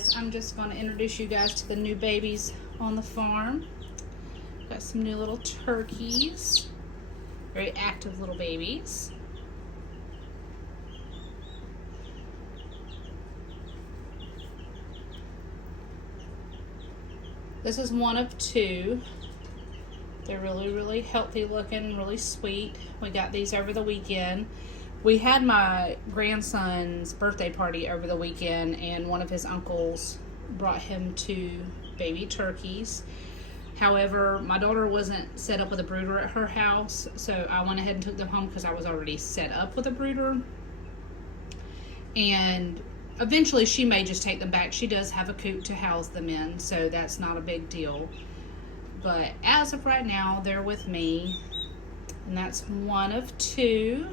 guys, I'm just going to introduce you guys to the new babies on the farm. Got some new little turkeys. Very active little babies. This is one of two. They're really healthy looking, really sweet. We got these over the weekend. We had my grandson's birthday party over the weekend, and one of his uncles brought him 2 baby turkeys. However, my daughter wasn't set up with a brooder at her house, so I went ahead and took them home because I was already set up with a brooder. And eventually she may just take them back. She does have a coop to house them in, so that's not a big deal. But as of right now, they're with me, and that's one of 2.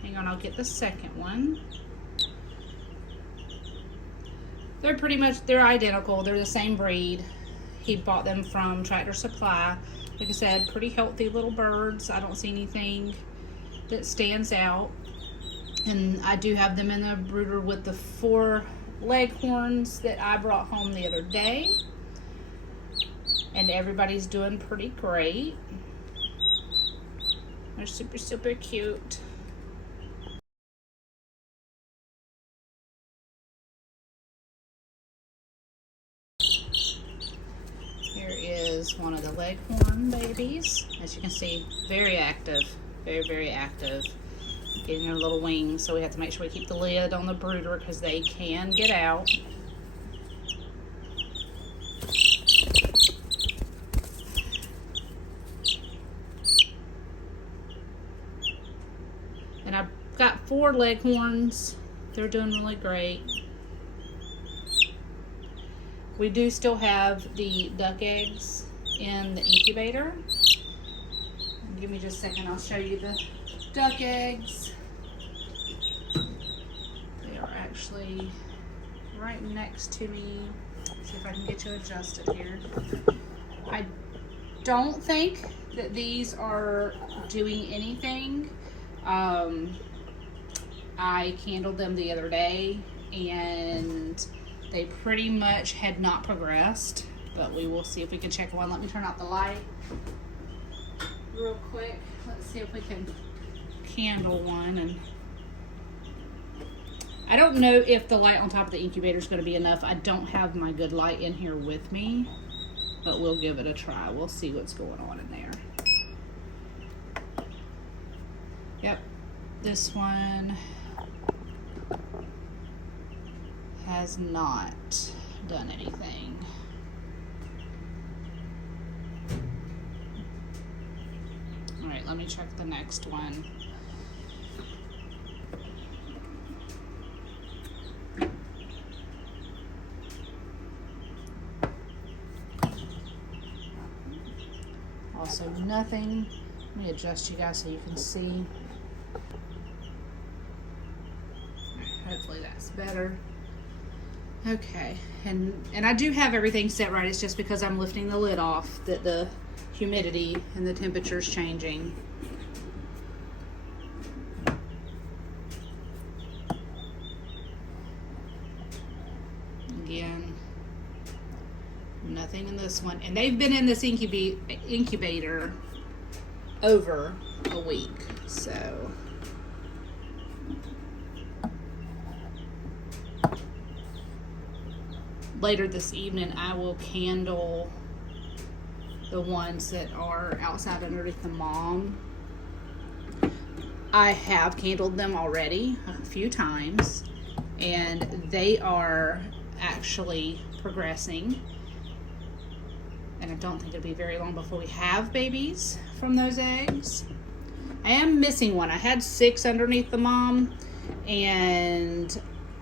Hang on, I'll get the second one. They're identical. They're the same breed. He bought them from Tractor Supply. Like I said, pretty healthy little birds. I don't see anything that stands out. And I do have them in the brooder with the 4 leghorns that I brought home the other day. And everybody's doing pretty great. They're super cute. Here is one of the leghorn babies. As you can see, very active. Very active. Getting their little wings, so we have to make sure we keep the lid on the brooder because they can get out. And I've got 4 leghorns. They're doing really great. We do still have the duck eggs in the incubator. Give me just a second, I'll show you the duck eggs. They are actually right next to me. Let's see if I can get you adjusted here. I don't think that these are doing anything. I candled them the other day and they pretty much had not progressed, but we will see if we can check one. Let me turn out the light real quick. Let's see if we can candle one. And I don't know if the light on top of the incubator is going to be enough. I don't have my good light in here with me, but we'll give it a try. We'll see what's going on in there. Yep, this one has not done anything. All right, let me check the next one. Also nothing. Let me adjust you guys so you can see. Hopefully that's better. Okay, and I do have everything set right. It's just because I'm lifting the lid off that the humidity and the temperature is changing. Again, nothing in this one. And they've been in this incubator over a week, so later this evening I will candle the ones that are outside underneath the mom. I have candled them already a few times, and they are actually progressing. And I don't think it'll be very long before we have babies from those eggs. I am missing one. I had 6 underneath the mom, and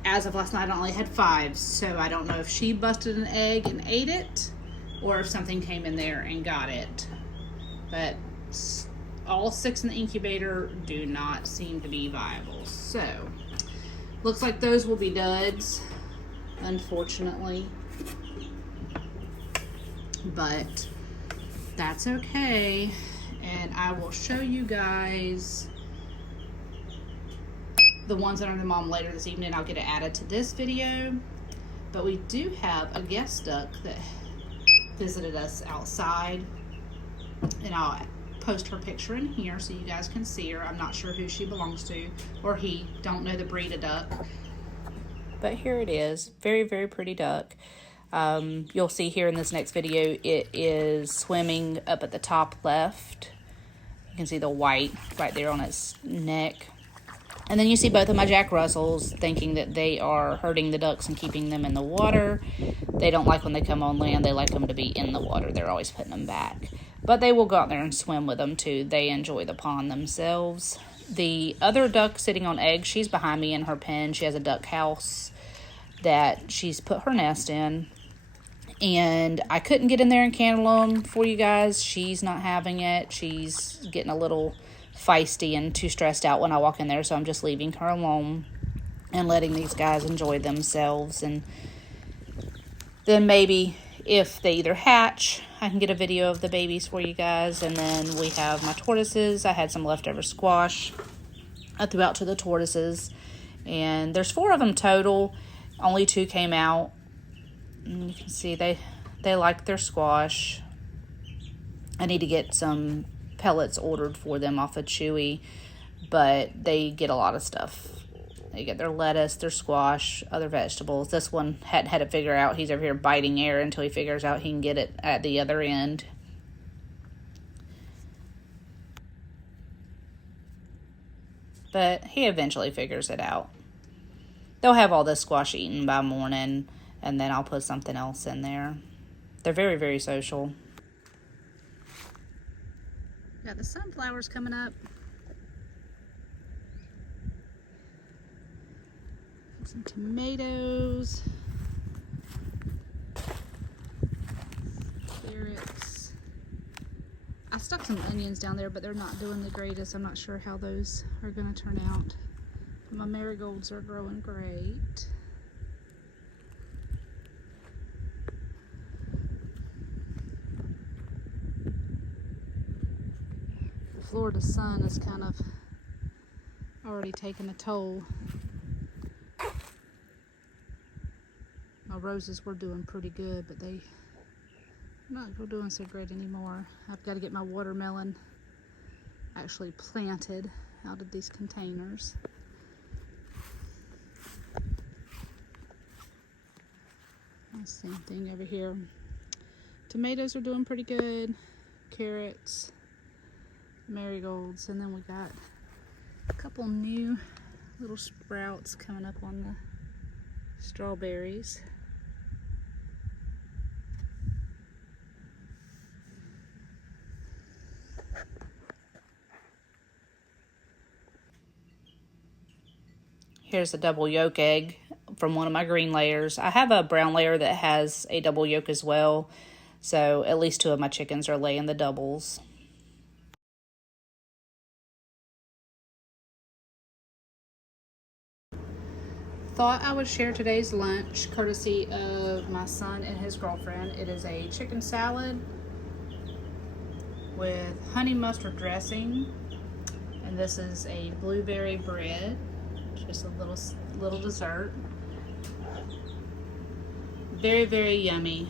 as of last night I only had 5. So I don't know if she busted an egg and ate it, or if something came in there and got it. But all 6 in the incubator do not seem to be viable. So looks like those will be duds, unfortunately. But that's okay. And I will show you guys the ones that are in the mom later this evening. I'll get it added to this video. But we do have a guest duck that visited us outside, and I'll post her picture in here so you guys can see her. I'm not sure who she belongs to, or he, don't know the breed of duck. But here it is. Very, very pretty duck. You'll see here in this next video, it is swimming up at the top left. You can see the white right there on its neck. And then you see both of my Jack Russells thinking that they are hurting the ducks and keeping them in the water. They don't like when they come on land. They like them to be in the water. They're always putting them back. But they will go out there and swim with them too. They enjoy the pond themselves. The other duck sitting on eggs, she's behind me in her pen. She has a duck house that she's put her nest in. And I couldn't get in there and candle them for you guys. She's not having it. She's getting a little feisty and too stressed out when I walk in there, so I'm just leaving her alone and letting these guys enjoy themselves. And then maybe if they either hatch, I can get a video of the babies for you guys. And then we have my tortoises. I had some leftover squash I threw out to the tortoises, and there's 4 of them total. Only 2 came out, and you can see they like their squash. I need to get some pellets ordered for them off of Chewy, but they get a lot of stuff. They get their lettuce, their squash, other vegetables. This one hadn't had to figure out. He's over here biting air until he figures out he can get it at the other end. But he eventually figures it out. They'll have all this squash eaten by morning, and then I'll put something else in there. They're very, very social. Got the sunflowers coming up. Some tomatoes. Carrots. I stuck some onions down there, but they're not doing the greatest. I'm not sure how those are going to turn out. My marigolds are growing great. The Florida sun is kind of already taking a toll. My roses were doing pretty good, but they're not doing so great anymore. I've got to get my watermelon actually planted out of these containers. Same thing over here. Tomatoes are doing pretty good. Carrots, marigolds, and then we got a couple new little sprouts coming up on the strawberries. Here's a double yolk egg from one of my green layers. I have a brown layer that has a double yolk as well, so at least 2 of my chickens are laying the doubles. Thought I would share today's lunch courtesy of my son and his girlfriend. It is a chicken salad with honey mustard dressing, and this is a blueberry bread. Just a little dessert. Very, very yummy.